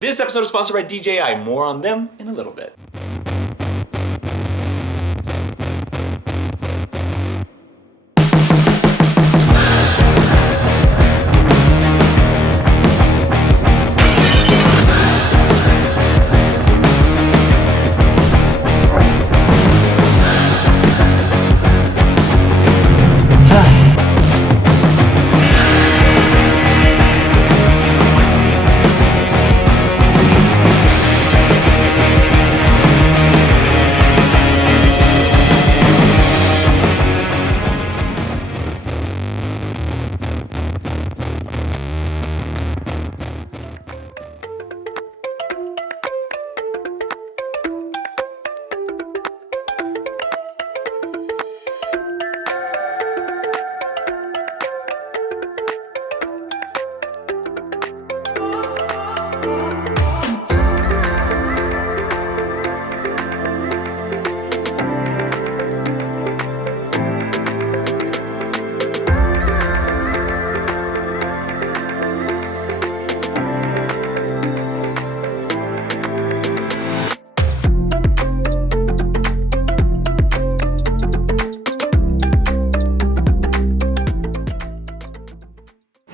This episode is sponsored by DJI. More on them in a little bit.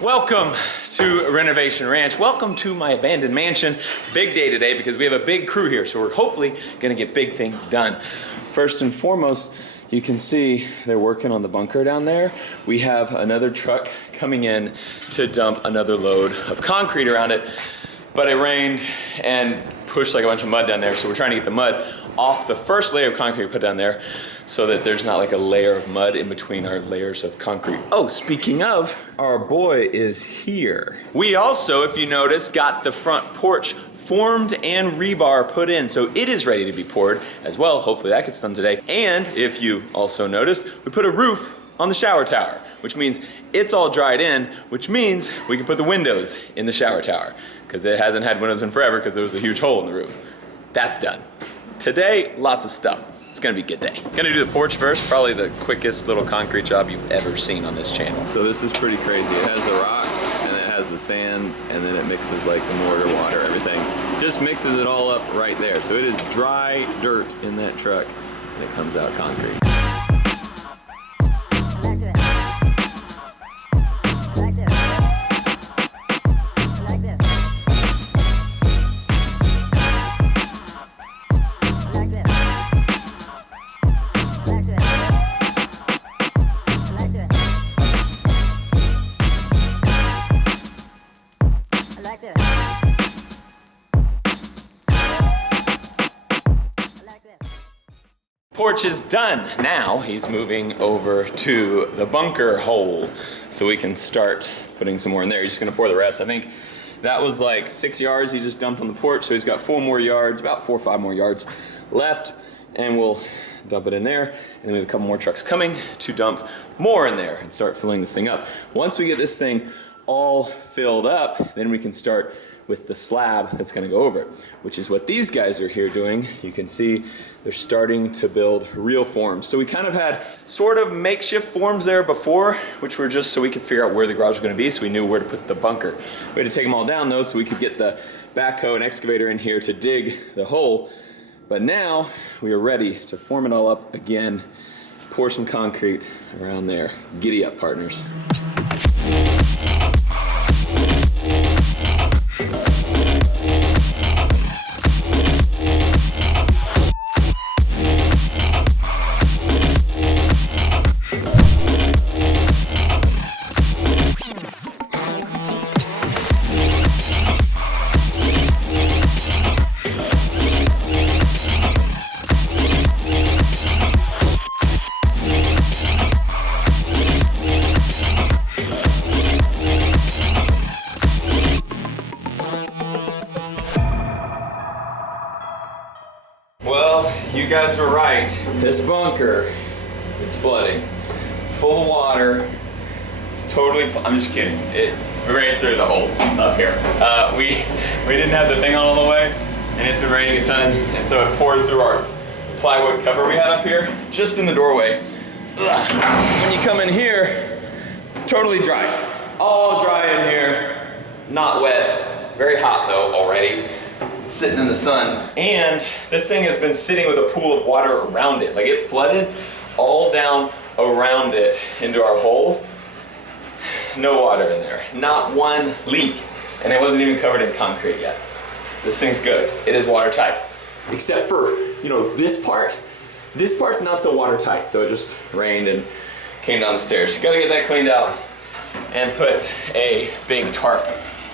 Welcome to Renovation Ranch. Welcome to my abandoned mansion. Big day today because we have a big crew here, so we're hopefully gonna get big things done. First and foremost, you can see they're working on the bunker down there. We have another truck coming in to dump another load of concrete around it, but it rained and pushed like a bunch of mud down there, so we're trying to get the mud off the first layer of concrete put down there so that there's not like a layer of mud in between our layers of concrete. Oh, speaking of, our boy is here. We also, if you notice, got the front porch formed and rebar put in, so it is ready to be poured as well. Hopefully that gets done today. And if you also noticed, we put a roof on the shower tower, which means it's all dried in, which means we can put the windows in the shower tower because it hasn't had windows in forever because there was a huge hole in the roof. That's done. Today, lots of stuff. It's gonna be a good day. Gonna do the porch first, probably the quickest little concrete job you've ever seen on this channel. So this is pretty crazy. It has the rocks and it has the sand and then it mixes like the mortar, water, everything. Just mixes it all up right there. So it is dry dirt in that truck and it comes out concrete. Porch is done. Now he's moving over to the bunker hole so we can start putting some more in there. He's just gonna pour the rest. I think that was like 6 yards he just dumped on the porch, so he's got 4 more yards, about 4 or 5 more yards left, and we'll dump it in there. And then we have a couple more trucks coming to dump more in there and start filling this thing up. Once we get this thing all filled up, then we can start with the slab that's gonna go over it, which is what these guys are here doing. You can see they're starting to build real forms. So we kind of had sort of makeshift forms there before, which were just so we could figure out where the garage was gonna be, so we knew where to put the bunker. We had to take them all down though, so we could get the backhoe and excavator in here to dig the hole. But now we are ready to form it all up again, pour some concrete around there. Giddy up, partners. Well, you guys were right. This bunker is flooding. Full of water. Totally, I'm just kidding. It ran through the hole up here. We didn't have the thing on all the way, and it's been raining a ton, and so it poured through our plywood cover we had up here, just in the doorway. Ugh. When you come in here, totally dry. All dry in here, not wet. Very hot though already, sitting in the sun. And this thing has been sitting with a pool of water around it. Like it flooded all down around it into our hole. No water in there, not one leak. And it wasn't even covered in concrete yet. This thing's good. It is watertight. Except for, you know, this part. This part's not so watertight, so it just rained and came down the stairs. Gotta get that cleaned out and put a big tarp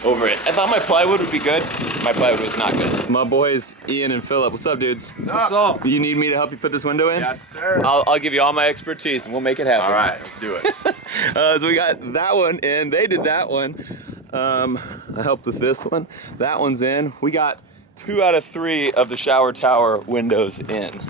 over it. I thought my plywood would be good. My plywood was not good. My boys, Ian and Philip. What's up, dudes? What's up? You need me to help you put this window in? Yes, sir. I'll give you all my expertise and we'll make it happen. All right, let's do it. So we got that one in. They did that one. I helped with this one. That one's in. We got 2 out of 3 of the shower tower windows in.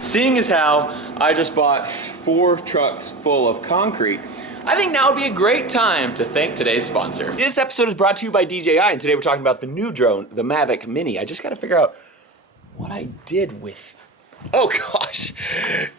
Seeing as how I just bought 4 trucks full of concrete, I think now would be a great time to thank today's sponsor. This episode is brought to you by DJI, and today we're talking about the new drone, the Mavic Mini. I just gotta figure out what I did with. Oh gosh,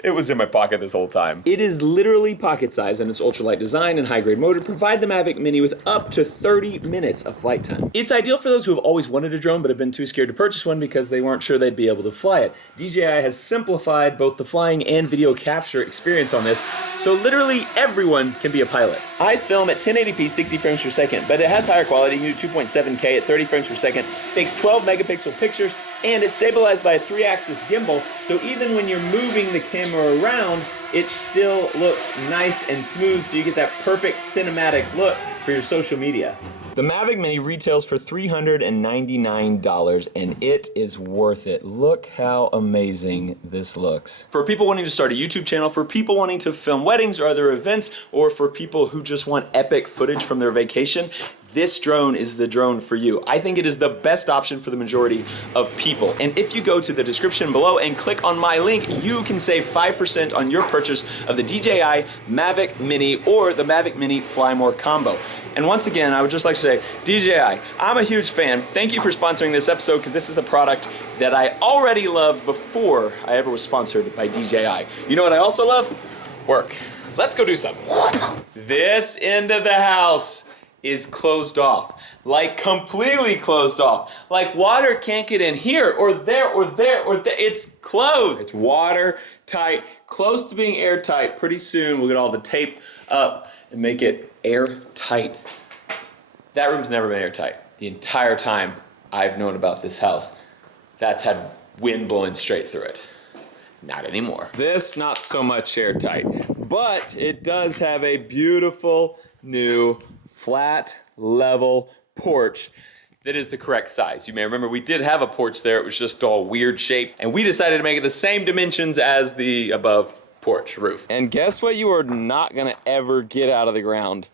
it was in my pocket this whole time. It is literally pocket size, and its ultralight design and high grade motor provide the Mavic Mini with up to 30 minutes of flight time. It's ideal for those who have always wanted a drone but have been too scared to purchase one because they weren't sure they'd be able to fly it. DJI has simplified both the flying and video capture experience on this, so literally everyone can be a pilot. I film at 1080p 60 frames per second, but it has higher quality. You do 2.7K at 30 frames per second, takes 12 megapixel pictures, and it's stabilized by a 3-axis gimbal, so even when you're moving the camera around, it still looks nice and smooth, so you get that perfect cinematic look for your social media. The Mavic Mini retails for $399, and it is worth it. Look how amazing this looks. For people wanting to start a YouTube channel, for people wanting to film weddings or other events, or for people who just want epic footage from their vacation, this drone is the drone for you. I think it is the best option for the majority of people. And if you go to the description below and click on my link, you can save 5% on your purchase of the DJI Mavic Mini or the Mavic Mini Fly More combo. And once again, I would just like to say, DJI, I'm a huge fan. Thank you for sponsoring this episode, because this is a product that I already loved before I ever was sponsored by DJI. You know what I also love? Work. Let's go do something. This end of the house is closed off, like completely closed off. Like water can't get in here or there or there or there. It's closed. It's watertight, close to being airtight. Pretty soon we'll get all the tape up and make it airtight. That room's never been airtight. The entire time I've known about this house, that's had wind blowing straight through it. Not anymore. This, not so much airtight, but it does have a beautiful new flat, level porch that is the correct size. You may remember we did have a porch there. It was just all weird shape, and we decided to make it the same dimensions as the above porch roof. And guess what you are not gonna ever get out of the ground,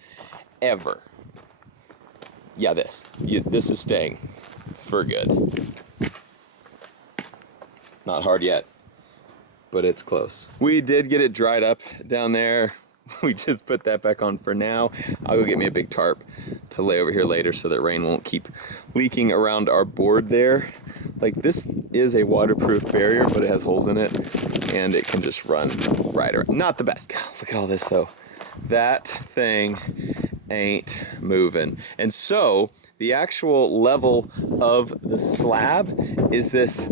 ever? Yeah, this is staying for good. Not hard yet, but it's close. We did get it dried up down there. We just put that back on for now. I'll go get me a big tarp to lay over here later so that rain won't keep leaking around our board there. Like, this is a waterproof barrier, but it has holes in it and it can just run right around. Not the best. God, look at all this though. That thing ain't moving. And so the actual level of the slab is this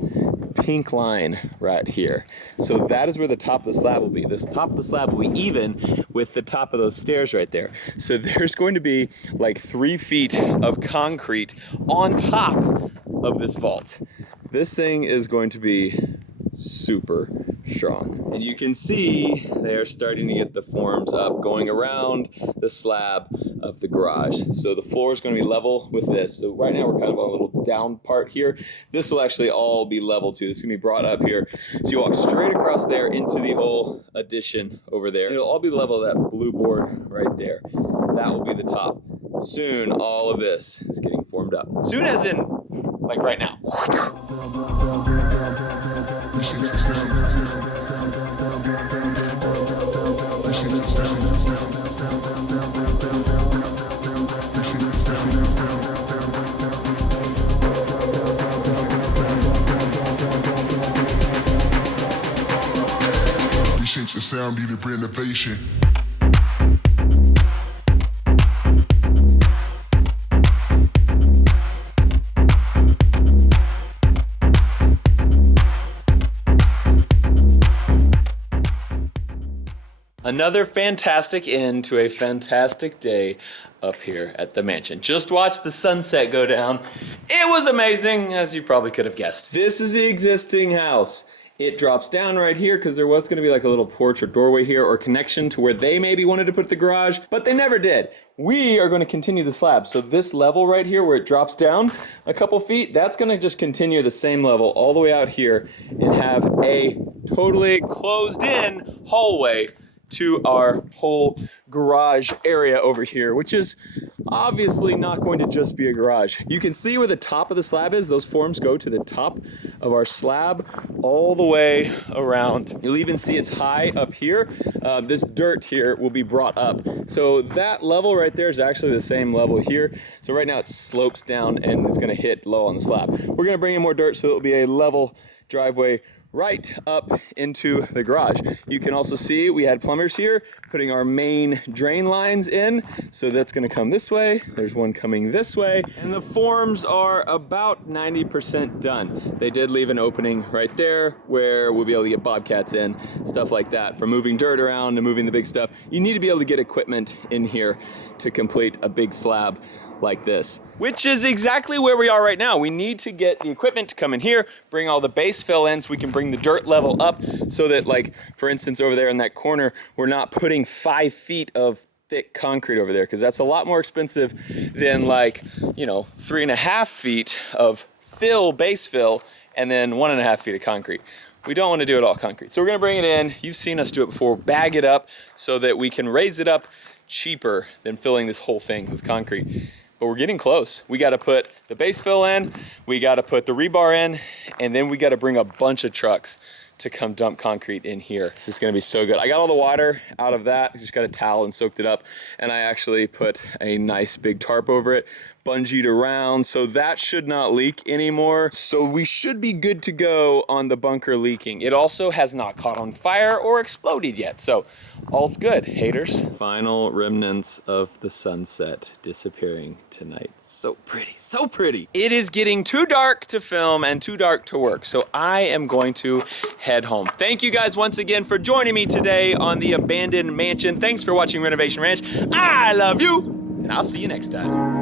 pink line right here. So that is where the top of the slab will be. This top of the slab will be even with the top of those stairs right there. So there's going to be like 3 feet of concrete on top of this vault. This thing is going to be super strong. And you can see they're starting to get the forms up going around the slab of the garage. So the floor is going to be level with this. So right now we're kind of on a little down part here. This will actually all be level too. This is going to be brought up here. So you walk straight across there into the whole addition over there. It'll all be level of that blue board right there. That will be the top. Soon all of this is getting formed up. Soon as in like right now. change the sound, needed renovation. Another fantastic end to a fantastic day up here at the mansion. Just watch the sunset go down. It was amazing, as you probably could have guessed. This is the existing house. It drops down right here because there was going to be like a little porch or doorway here or connection to where they maybe wanted to put the garage, but they never did. We are going to continue the slab. So this level right here where it drops down a couple feet, that's going to just continue the same level all the way out here and have a totally closed in hallway to our whole garage area over here, which is obviously not going to just be a garage. You can see where the top of the slab is. Those forms go to the top of our slab all the way around. You'll even see it's high up here. This dirt here will be brought up. So that level right there is actually the same level here. So right now it slopes down and it's gonna hit low on the slab. We're gonna bring in more dirt so it'll be a level driveway right up into the garage. You can also see we had plumbers here putting our main drain lines in. So that's gonna come this way. There's one coming this way. And the forms are about 90% done. They did leave an opening right there where we'll be able to get bobcats in, stuff like that. For moving dirt around and moving the big stuff, you need to be able to get equipment in here to complete a big slab like this, which is exactly where we are right now. We need to get the equipment to come in here, bring all the base fill in so we can bring the dirt level up so that, like, for instance, over there in that corner, we're not putting 5 feet of thick concrete over there, because that's a lot more expensive than, like, you know, 3.5 feet of base fill, and then 1.5 feet of concrete. We don't want to do it all concrete. So we're gonna bring it in. You've seen us do it before, bag it up so that we can raise it up cheaper than filling this whole thing with concrete. But we're getting close. We got to put the base fill in, we got to put the rebar in, and then we got to bring a bunch of trucks to come dump concrete in here. This is gonna be so good. I got all the water out of that. I just got a towel and soaked it up, and I actually put a nice big tarp over it, bungeed around, so that should not leak anymore. So we should be good to go on the bunker leaking. It also has not caught on fire or exploded yet, so all's good, haters. Final remnants of the sunset disappearing tonight. So pretty, so pretty. It is getting too dark to film and too dark to work, so I am going to head home. Thank you guys once again for joining me today on the abandoned mansion. Thanks for watching Renovation Ranch. I love you, and I'll see you next time.